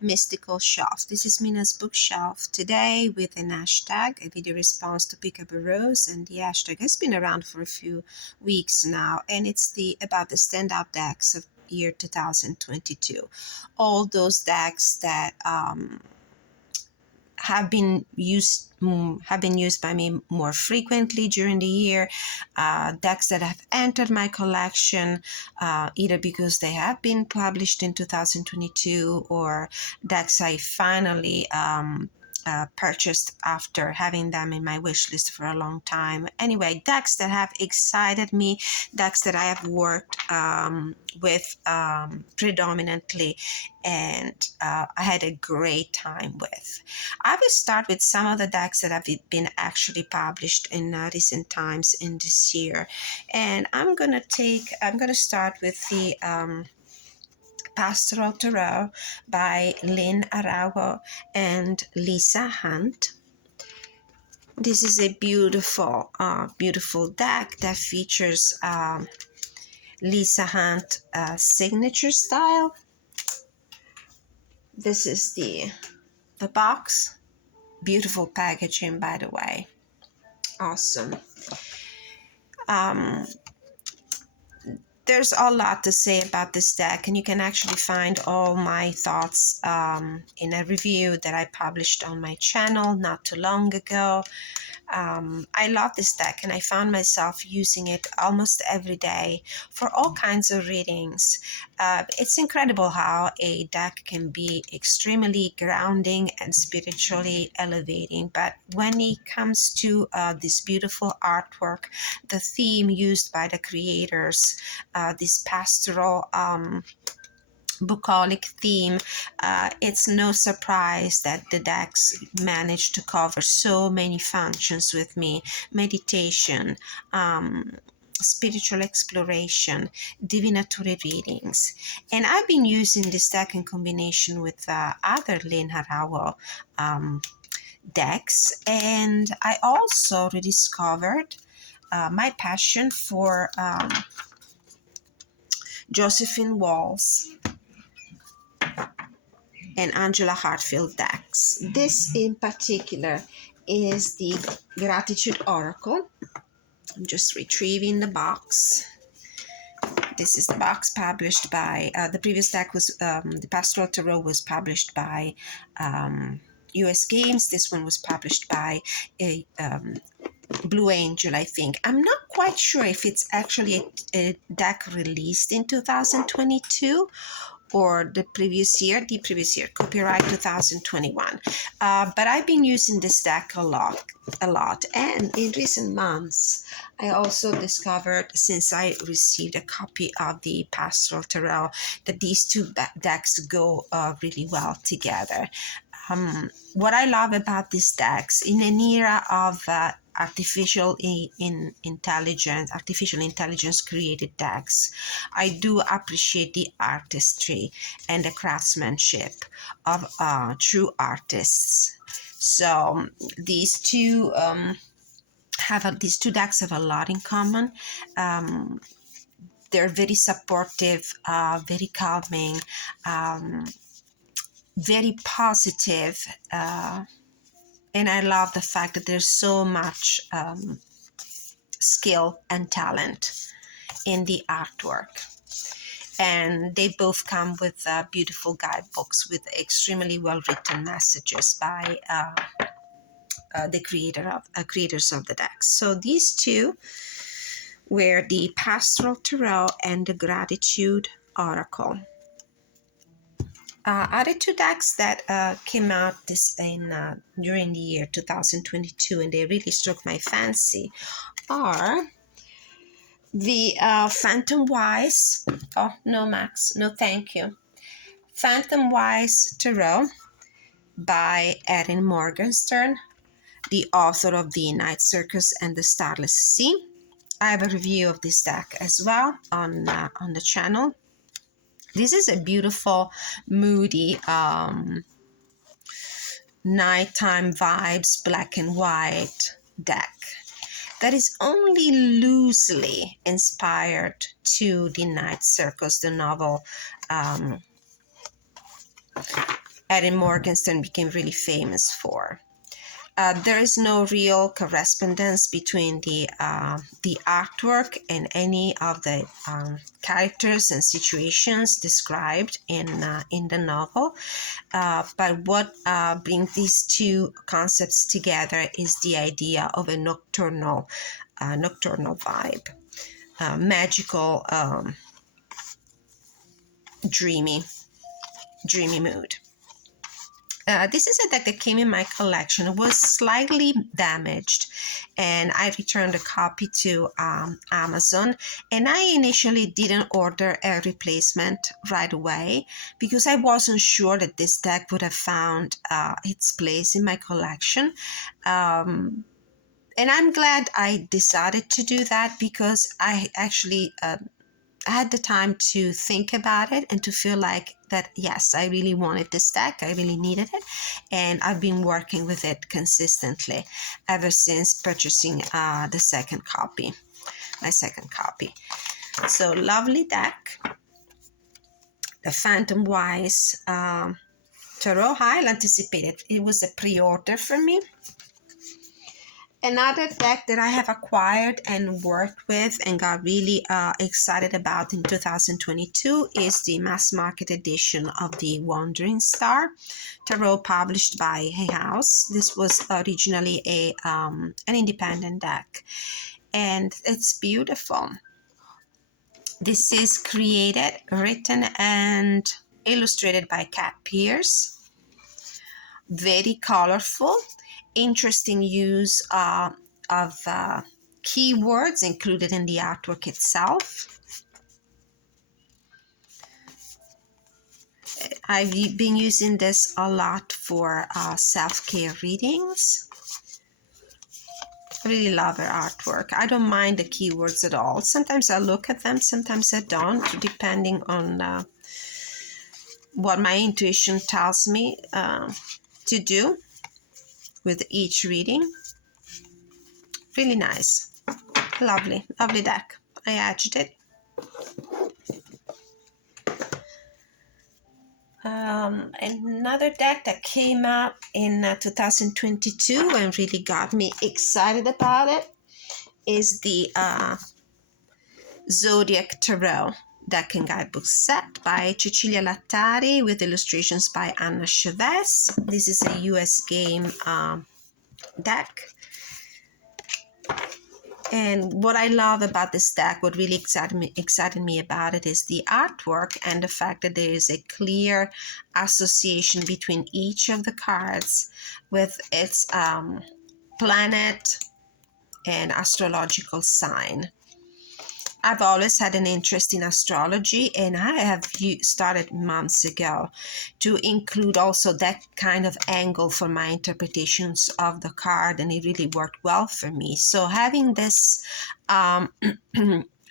mystical shelf. This is Mina's bookshelf today with an hashtag, a video response to Peekaboo Rose, and the hashtag has been around for a few weeks now, and it's about the standout decks of year 2022. All those decks that have been used by me more frequently during the year, decks that have entered my collection either because they have been published in 2022 or decks I finally purchased after having them in my wish list for a long time. Anyway, decks that have excited me, decks that I have worked with predominantly, and I had a great time with. I will start with some of the decks that have been actually published in recent times in this year, and I'm gonna start with the Pastoral Tarot by Lynn Araujo and Lisa Hunt. This is a beautiful, beautiful deck that features Lisa Hunt signature style. This is the box. Beautiful packaging, by the way. Awesome. There's a lot to say about this deck, and you can actually find all my thoughts in a review that I published on my channel not too long ago. I love this deck, and I found myself using it almost every day for all kinds of readings. It's incredible how a deck can be extremely grounding and spiritually elevating, but when it comes to this beautiful artwork, the theme used by the creators, this pastoral bucolic theme, it's no surprise that the decks managed to cover so many functions with me: meditation, spiritual exploration, divinatory readings. And I've been using this deck in combination with other Lynn Araujo decks, and I also rediscovered my passion for Josephine Walls and Angela Hartfield decks. This in particular is the Gratitude Oracle. I'm just retrieving the box. This is the box published by, the previous deck was, the Pastoral Tarot was published by US Games. This one was published by a Blue Angel, I think. I'm not quite sure if it's actually a deck released in 2022 or the previous year, copyright 2021. But I've been using this deck a lot. And in recent months, I also discovered, since I received a copy of the Pastoral Tarot, that these two decks go really well together. What I love about these decks, in an era of artificial intelligence created decks, I do appreciate the artistry and the craftsmanship of true artists. So these two decks have a lot in common. They're very supportive, very calming, very positive, and I love the fact that there's so much skill and talent in the artwork. And they both come with beautiful guidebooks with extremely well-written messages by the creators of the decks. So these two were the Pastoral Tarot and the Gratitude Oracle. Other two decks that came out during the year 2022, and they really struck my fancy, are the Phantom Wise. Oh, no, Max. No, thank you. Phantom Wise Tarot by Erin Morgenstern, the author of The Night Circus and the Starless Sea. I have a review of this deck as well on the channel. This is a beautiful, moody, nighttime vibes, black and white deck that is only loosely inspired to The Night Circus, the novel Erin Morgenstern became really famous for. There is no real correspondence between the artwork and any of the characters and situations described in the novel. But what brings these two concepts together is the idea of a nocturnal vibe, magical, dreamy mood. This is a deck that came in my collection. It was slightly damaged, and I returned a copy to Amazon. And I initially didn't order a replacement right away because I wasn't sure that this deck would have found its place in my collection. And I'm glad I decided to do that because I actually I had the time to think about it and to feel like that, yes, I really wanted this deck. I really needed it. And I've been working with it consistently ever since purchasing my second copy. So lovely deck. The Phantom Wise Tarot. I'll anticipate it. It was a pre-order for me. Another deck that I have acquired and worked with and got really excited about in 2022 is the mass market edition of the Wandering Star Tarot, published by Hay House. This was originally an independent deck, and it's beautiful. This is created, written, and illustrated by Kat Pierce. Very colorful. Interesting use of keywords included in the artwork itself. I've been using this a lot for self-care readings. I really love her artwork. I don't mind the keywords at all. Sometimes I look at them, sometimes I don't, depending on what my intuition tells me to do with each reading. Really nice. Lovely deck. I edged it. Another deck that came out in 2022 and really got me excited about it is the Zodiac Tarot deck and guidebook set by Cecilia Lattari with illustrations by Anna Chavez. This is a US game deck. And what I love about this deck, what really excited me about it, is the artwork and the fact that there is a clear association between each of the cards with its planet and astrological sign. I've always had an interest in astrology, and I have started months ago to include also that kind of angle for my interpretations of the card, and it really worked well for me. So having this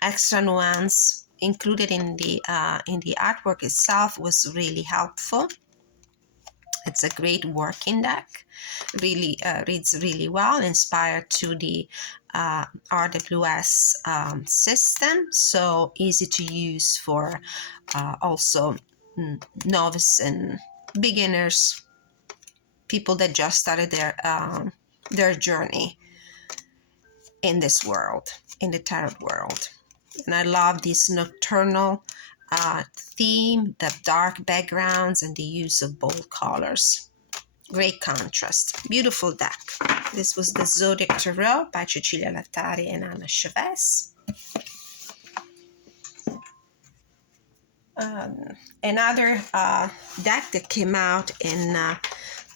extra nuance included in the artwork itself was really helpful. It's a great working deck. Really reads really well, inspired to the RWS system, so easy to use for also novice and beginners, people that just started their journey in this world, in the tarot world. And I love this nocturnal theme, the dark backgrounds, and the use of bold colors. Great contrast. Beautiful deck. This was the Zodiac Tarot by Cecilia Lattari and Anna Chavez. Another deck that came out in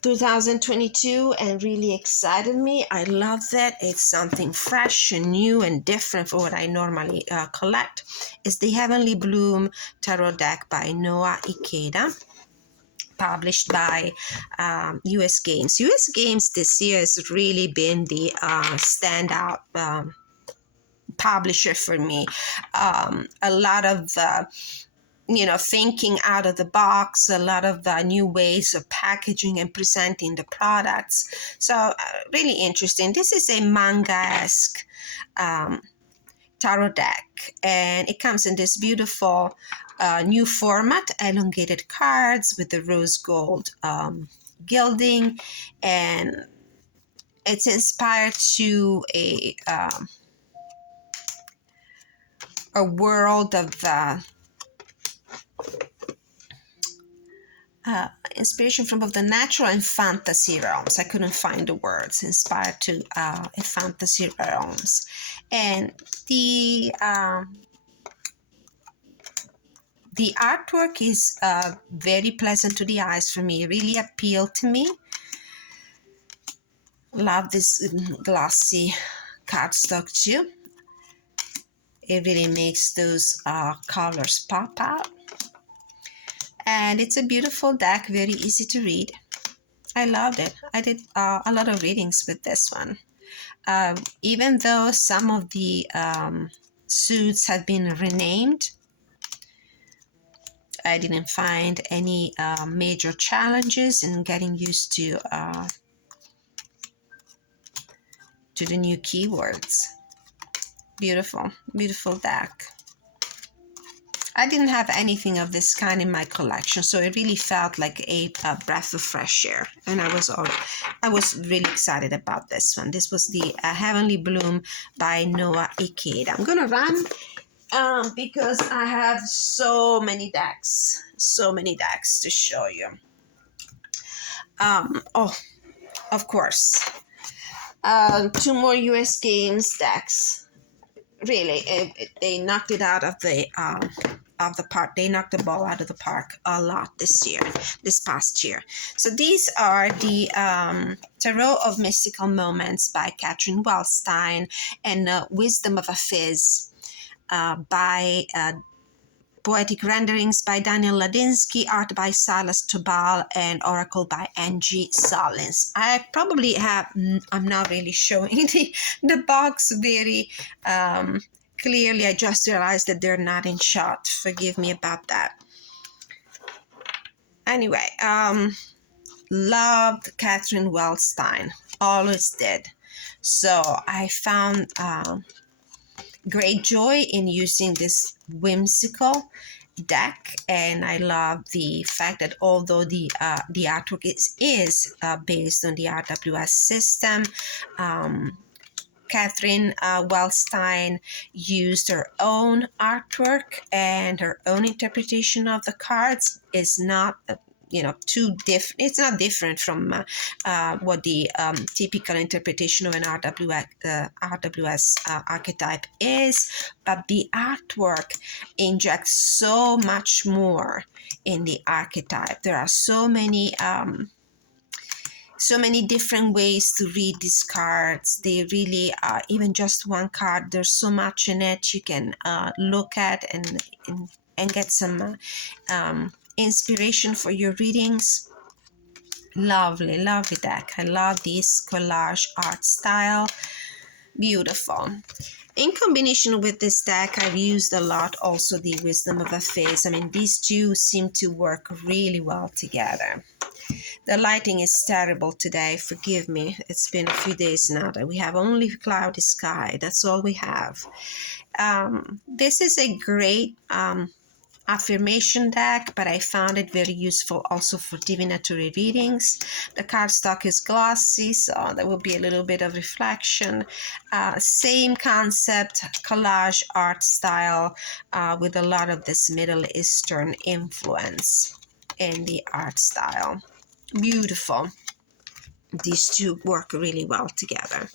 2022 and really excited me. I love it. It's something fresh and new and different from what I normally collect. It's the Heavenly Bloom Tarot deck by Noah Ikeda, published by US Games. US Games this year has really been the standout publisher for me. A lot of thinking out of the box, a lot of new ways of packaging and presenting the products. So really interesting. This is a manga-esque tarot deck, and it comes in this beautiful new format, elongated cards with the rose gold gilding, and it's inspired to a world of inspiration from both the natural and fantasy realms. I couldn't find the words. Inspired to a fantasy realms, and the artwork is very pleasant to the eyes for me. It really appealed to me. Love this glossy cardstock too. It really makes those colors pop out. And it's a beautiful deck, very easy to read. I loved it. I did a lot of readings with this one. Even though some of the suits have been renamed, I didn't find any major challenges in getting used to the new keywords. Beautiful, beautiful deck. I didn't have anything of this kind in my collection, so it really felt like a breath of fresh air, and I was really excited about this one. This was the Heavenly Bloom by Noah Ikeda. I'm gonna run because I have so many decks to show you. Oh, of course, 2 more US Games decks. Really, they knocked it out of the park. They knocked the ball out of the park a lot this past year. So these are the Tarot of Mystical Moments by Catherine Wellstein, and Wisdom of a Fizz by Poetic Renderings by Daniel Ladinsky, Art by Silas Tobal, and Oracle by Angie Solins. I probably have, I'm not really showing the box very clearly. I just realized that they're not in shot. Forgive me about that. Anyway, loved Catherine Wellstein, always did. So I found great joy in using this whimsical deck, and I love the fact that although the artwork is based on the RWS system, Catherine Wellstein used her own artwork and her own interpretation of the cards. Is not too different. It's not different from what the typical interpretation of an RWS archetype is, but the artwork injects so much more in the archetype. There are so many different ways to read these cards. They really are, even just one card, there's so much in it you can look at and get some inspiration for your readings. Lovely, lovely deck. I love this collage art style. Beautiful. In combination with this deck, I've used a lot also the Wisdom of a Fizz. I mean, these two seem to work really well together. The lighting is terrible today. Forgive me. It's been a few days now that we have only cloudy sky. That's all we have. This is a great affirmation deck, but I found it very useful also for divinatory readings. The cardstock is glossy, so there will be a little bit of reflection. Same concept, collage art style with a lot of this Middle Eastern influence in the art style. Beautiful. These two work really well together.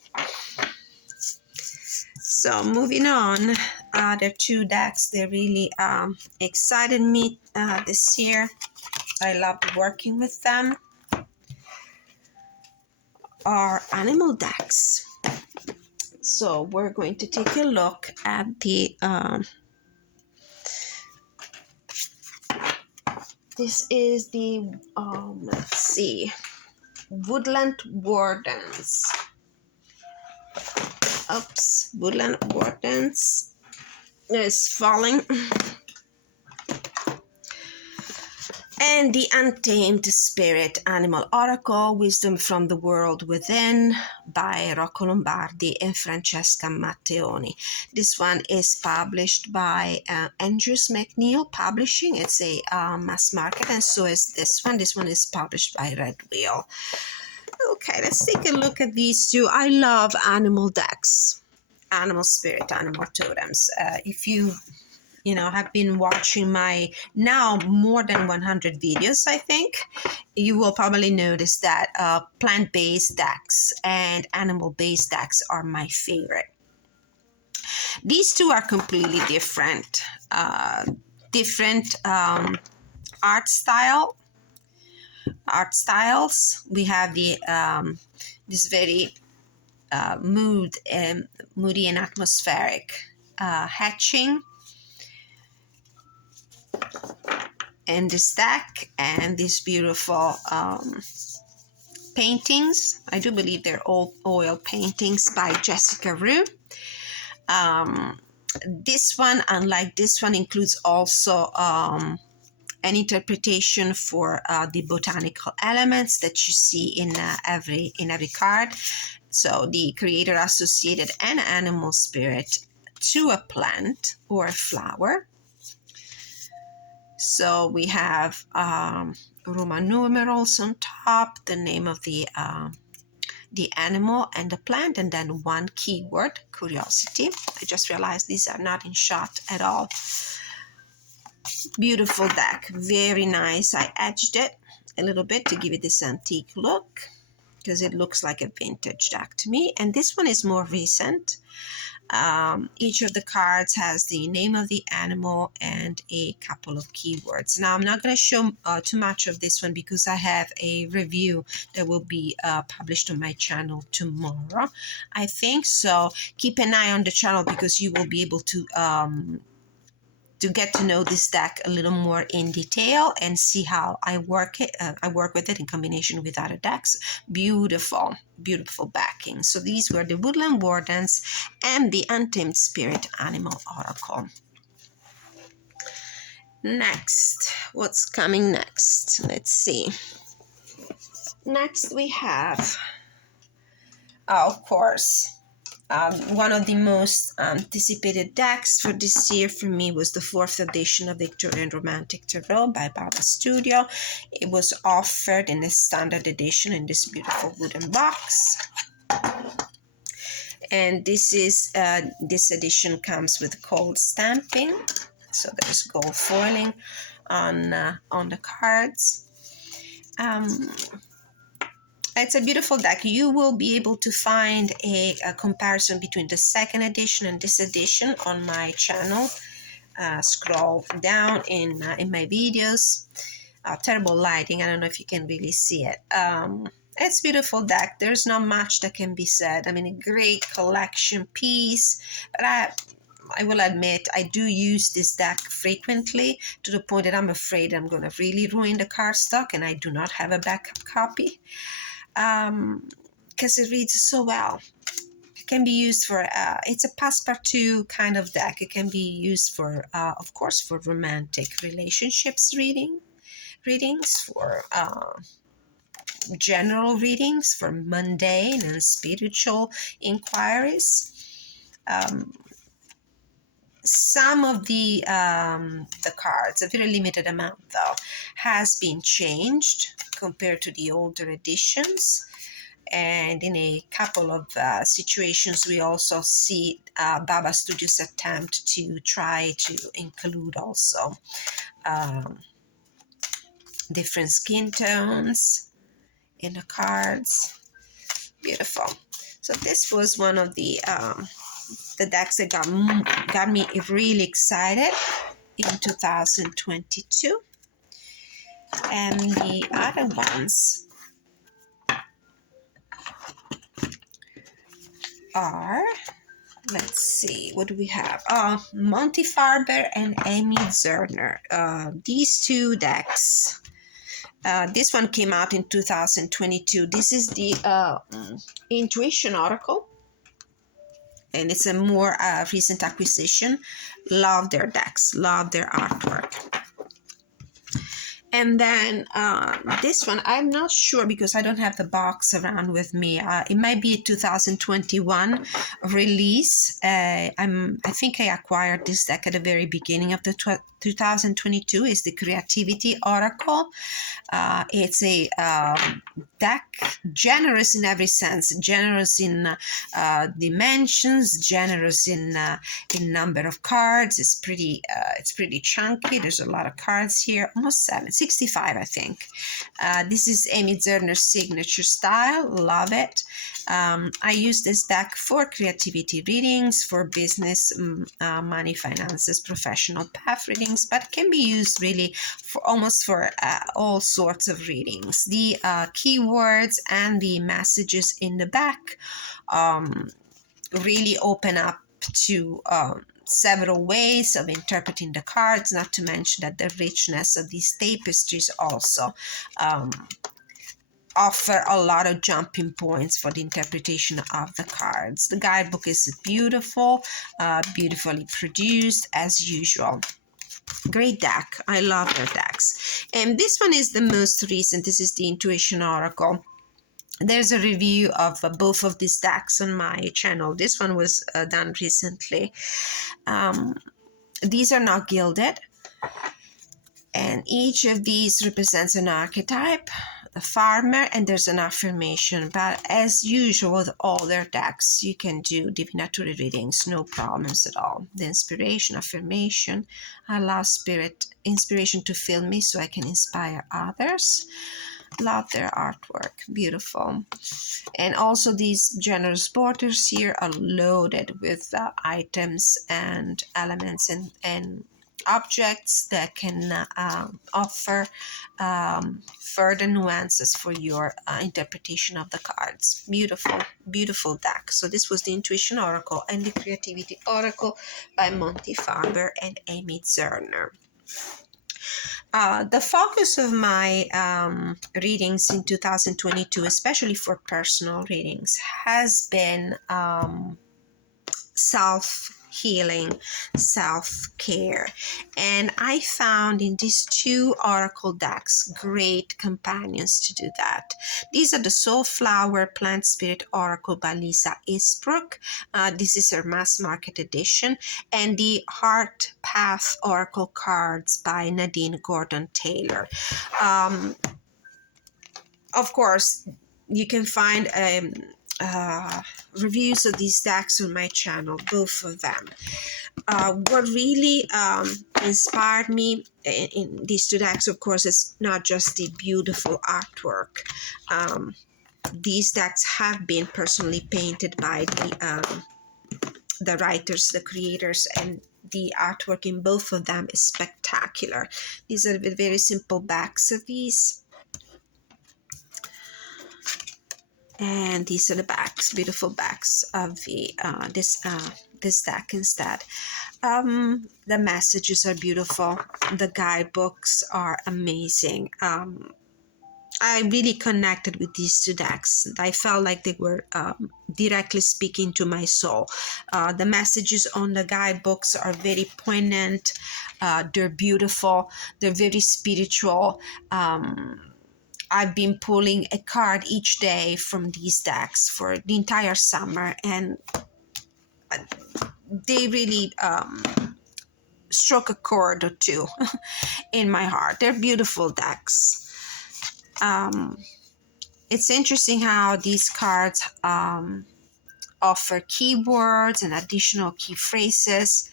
So moving on, there are 2 decks. They really excited me this year. I loved working with them. Are animal decks. So we're going to take a look at the this is the let's see, Woodland Wardens. Oops, Woodland Wardens is falling. And the Untamed Spirit Animal Oracle, Wisdom from the World Within by Rocco Lombardi and Francesca Matteoni. This one is published by Andrews McNeil Publishing. It's a mass market, and so is this one. This one is published by Red Wheel. Okay, let's take a look at these two. I love animal decks, animal spirit, animal totems. If you have been watching my now more than 100 videos, I think, you will probably notice that plant-based decks and animal-based decks are my favorite. These two are completely different, art styles. We have the this very moody and atmospheric hatching and this deck, and these beautiful paintings. I do believe they're all oil paintings by Jessica Rue. This one, unlike this one, includes also an interpretation for the botanical elements that you see in every card. So the creator associated an animal spirit to a plant or a flower. So we have Roman numerals on top, the name of the animal and the plant, and then one keyword, curiosity. I just realized these are not in shot at all. Beautiful deck, very nice. I edged it a little bit to give it this antique look because it looks like a vintage deck to me. And this one is more recent. Each of the cards has the name of the animal and a couple of keywords. Now, I'm not going to show too much of this one because I have a review that will be published on my channel tomorrow, I think. So keep an eye on the channel because you will be able to get to know this deck a little more in detail and see how I work it. I work with it in combination with other decks. Beautiful, beautiful backing. So these were the Woodland Wardens and the Untamed Spirit Animal Oracle. Next, what's coming next? Let's see. Next we have, of course, one of the most anticipated decks for this year for me was the 4th edition of Victorian Romantic Tarot by Baba Studio. It was offered in a standard edition in this beautiful wooden box. And this edition comes with gold stamping. So there's gold foiling on the cards. It's a beautiful deck. You will be able to find a comparison between the 2nd edition and this edition on my channel. Scroll down in my videos. Terrible lighting. I don't know if you can really see it. It's a beautiful deck. There's not much that can be said. I mean, a great collection piece. But I will admit, I do use this deck frequently to the point that I'm afraid I'm going to really ruin the cardstock, and I do not have a backup copy. Because it reads so well. It can be used for, it's a passepartout kind of deck. It can be used for, of course, for romantic relationships readings, for general readings, for mundane and spiritual inquiries. Some of the cards, a very limited amount though, has been changed compared to the older editions. And in a couple of situations, we also see Baba Studio's attempt to try to include also different skin tones in the cards. Beautiful. So this was one of the decks that got me really excited in 2022. And the other ones are, let's see, what do we have? Monty Farber and Amy Zerner. These two decks. This one came out in 2022. This is the Intuition Oracle. And it's a more recent acquisition. Love their decks. Love their artwork. And then this one, I'm not sure because I don't have the box around with me. It might be a 2021 release. I think I acquired this deck at the very beginning of the 2022. Is the Creativity Oracle. It's a deck generous in every sense, generous in dimensions, generous in number of cards. It's pretty chunky. There's a lot of cards here, almost 65, I think. This is Amy Zerner's signature style. Love it. I use this deck for creativity readings, for business, money, finances, professional path readings, but can be used really for almost for all sorts of readings. The keywords and the messages in the back really open up to several ways of interpreting the cards, not to mention that the richness of these tapestries also offer a lot of jumping points for the interpretation of the cards. The guidebook is beautiful, beautifully produced as usual. Great deck. I love their decks. And this one is the most recent. This is the Intuition Oracle. There's a review of both of these decks on my channel. This one was done recently. These are not gilded, and each of these represents an archetype, the farmer, and there's an affirmation. But as usual with all their decks, you can do divinatory readings, no problems at all. The inspiration, affirmation, I allow inspiration to fill me so I can inspire others. Love their artwork, beautiful. And also these generous borders here are loaded with items and elements and objects that can offer further nuances for your interpretation of the cards. Beautiful, beautiful deck. So this was the Intuition Oracle and the Creativity Oracle by Monty Farber and Amy Zerner. The focus of my readings in 2022, especially for personal readings, has been self-healing, self-care. And I found in these two oracle decks great companions to do that. These are the Soulflower Plant Spirit Oracle by Lisa Eastbrook. This is her mass market edition. And the Heart Path Oracle cards by Nadine Gordon Taylor. Of course, you can find reviews of these decks on my channel, both of them. What really inspired me in these two decks, of course, is not just the beautiful artwork. These decks have been personally painted by the writers, the creators, and the artwork in both of them is spectacular. These are the very simple backs of these. And these are the backs, beautiful backs of the this deck instead. The messages are beautiful. The guidebooks are amazing. I really connected with these two decks. I felt like they were directly speaking to my soul. The messages on the guidebooks are very poignant. They're beautiful. They're very spiritual. I've been pulling a card each day from these decks for the entire summer, and they really struck a chord or two in my heart. They're beautiful decks. It's interesting how these cards offer keywords and additional key phrases.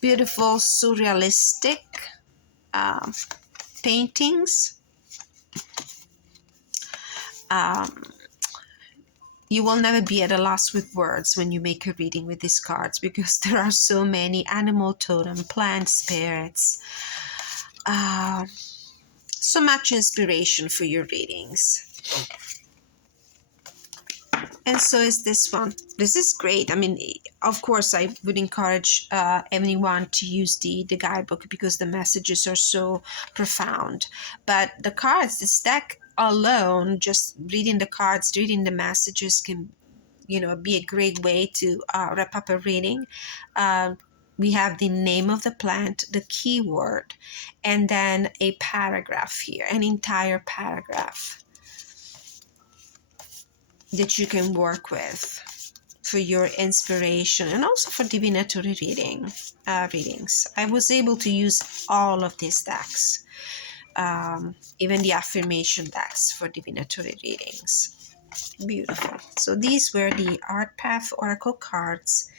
Beautiful, surrealistic paintings. You will never be at a loss with words when you make a reading with these cards, because there are so many animal totem, plant spirits, so much inspiration for your readings. And so is this one. This is great. I mean, of course, I would encourage anyone to use the guidebook because the messages are so profound. But the cards, this deck alone, just reading the cards, reading the messages can, be a great way to wrap up a reading. we have the name of the plant, the keyword, and then a paragraph here, an entire paragraph that you can work with for your inspiration and also for divinatory readings. I was able to use all of these decks, even the affirmation decks for divinatory readings. Beautiful. So these were the Art Path Oracle cards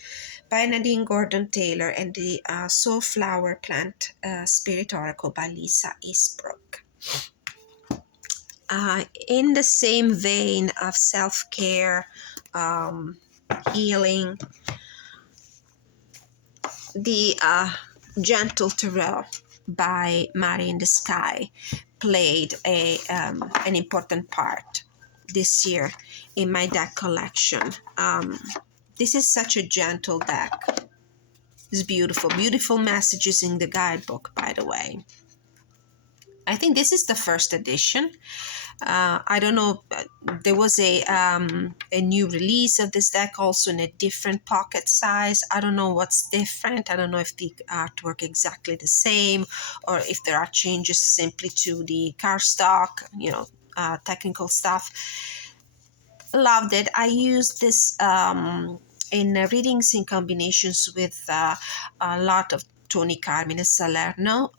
by Nadine Gordon Taylor and the Soulflower Plant Spirit Oracle by Lisa Eastbrook. In the same vein of self-care, healing, the Gentle Tarot by Mari in the Sky played an important part this year in my deck collection. This is such a gentle deck. It's beautiful, beautiful messages in the guidebook, by the way. I think this is the first edition. I don't know, there was a new release of this deck also in a different pocket size. I don't know what's different. I don't know if the artwork exactly the same or if there are changes simply to the cardstock, technical stuff. Loved it. I used this in readings in combinations with a lot of Tony Carmine and Salerno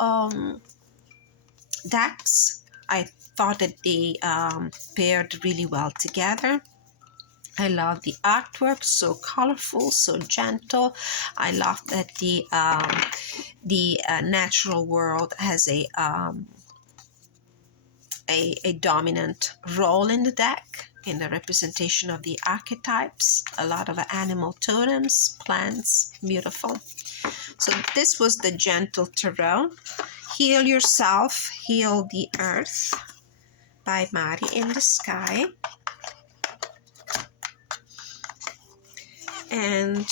decks. I thought that they paired really well together. I love the artwork, so colorful, so gentle. I love that the natural world has a dominant role in the deck, in the representation of the archetypes. A lot of animal totems, plants, beautiful. So this was the Gentle Tarot. Heal Yourself, Heal the Earth by Mari in the Sky. And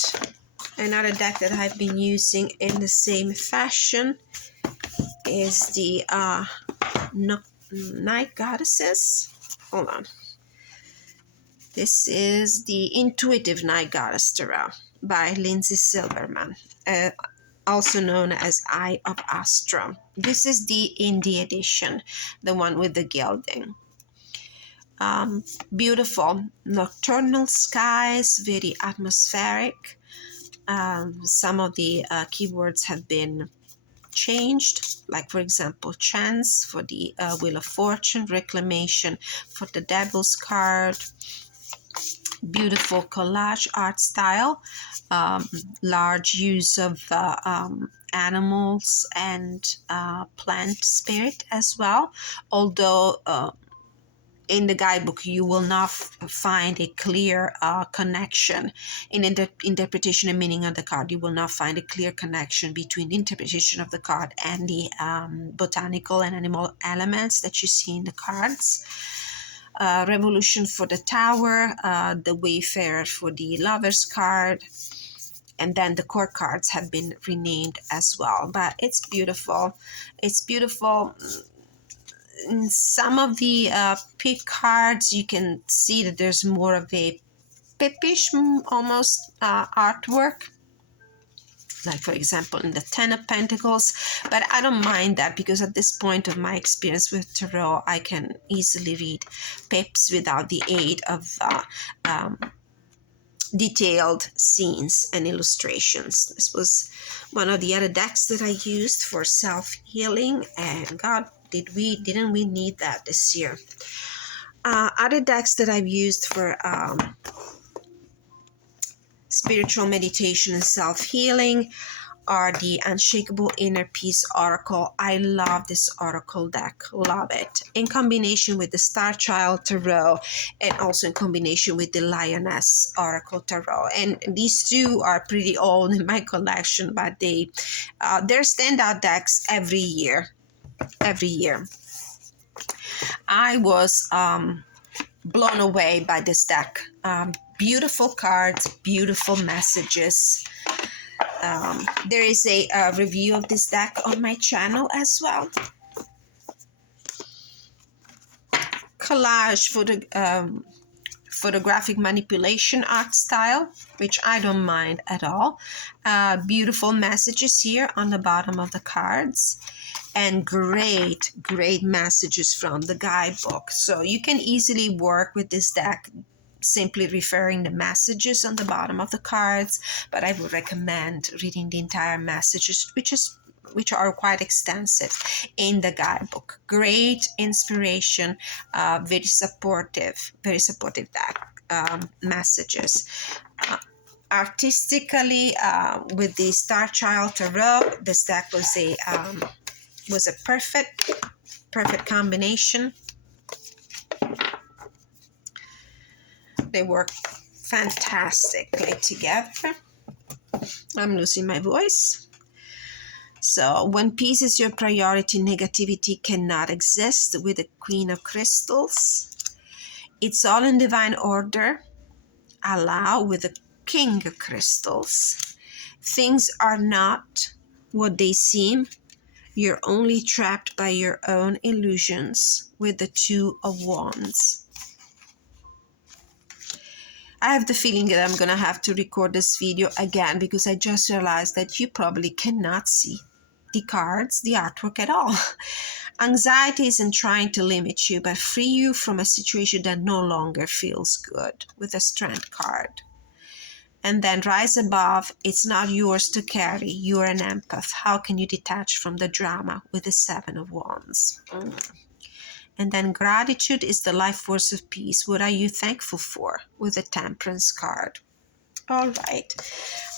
another deck that I've been using in the same fashion is the Night Goddesses. Hold on. This is the Intuitive Night Goddess Tarot by Lindsay Silverman, also known as Eye of Astra. This is the indie edition, the one with the gilding. Beautiful nocturnal skies, very atmospheric. Some of the keywords have been changed, like for example chance for the Wheel of Fortune, reclamation for the Devil's card. Beautiful collage art style, large use of animals and plant spirit as well, although in the guidebook you will not find a clear connection in interpretation and meaning of the card. You will not find a clear connection between the interpretation of the card and the botanical and animal elements that you see in the cards. Revolution for the Tower, the Wayfarer for the Lover's card, and then the core cards have been renamed as well. But it's beautiful. It's beautiful. In some of the pick cards, you can see that there's more of a pippish almost artwork, like for example in the Ten of Pentacles, but I don't mind that because at this point of my experience with Tarot, I can easily read pips without the aid of detailed scenes and illustrations. This was one of the other decks that I used for self-healing, and God, didn't we need that this year. Other decks that I've used for spiritual meditation and self-healing are the Unshakable Inner Peace Oracle. I love this Oracle deck, love it. In combination with the Star Child Tarot and also in combination with the Lioness Oracle Tarot. And these two are pretty old in my collection, but they're standout decks every year. I was blown away by this deck. Beautiful cards, beautiful messages. There is a review of this deck on my channel as well. Collage for the photographic manipulation art style, which I don't mind at all. Beautiful messages here on the bottom of the cards, and great messages from the guidebook. So you can easily work with this deck simply referring the messages on the bottom of the cards, but I would recommend reading the entire messages, which are quite extensive in the guidebook. Great inspiration, very supportive deck messages. Artistically, with the Star Child Tarot, this deck was a perfect combination. They work fantastically together. I'm losing my voice. So when peace is your priority, negativity cannot exist with the Queen of Crystals. It's all in divine order. Allow with the King of Crystals. Things are not what they seem. You're only trapped by your own illusions with the Two of Wands. I have the feeling that I'm going to have to record this video again because I just realized that you probably cannot see the cards, the artwork at all. Anxiety isn't trying to limit you, but free you from a situation that no longer feels good with the Strength card. And then rise above, it's not yours to carry. You're an empath. How can you detach from the drama with the Seven of Wands? And then gratitude is the life force of peace. What are you thankful for with the Temperance card? All right.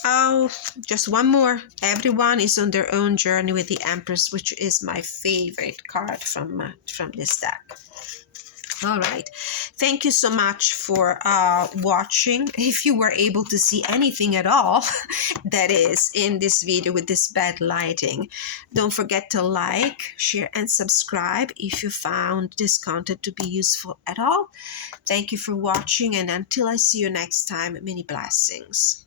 Oh, just one more. Everyone is on their own journey with the Empress, which is my favorite card from this deck. All right. Thank you so much for watching. If you were able to see anything at all, that is, in this video with this bad lighting. Don't forget to like, share, and subscribe if you found this content to be useful at all. Thank you for watching, and until I see you next time, many blessings.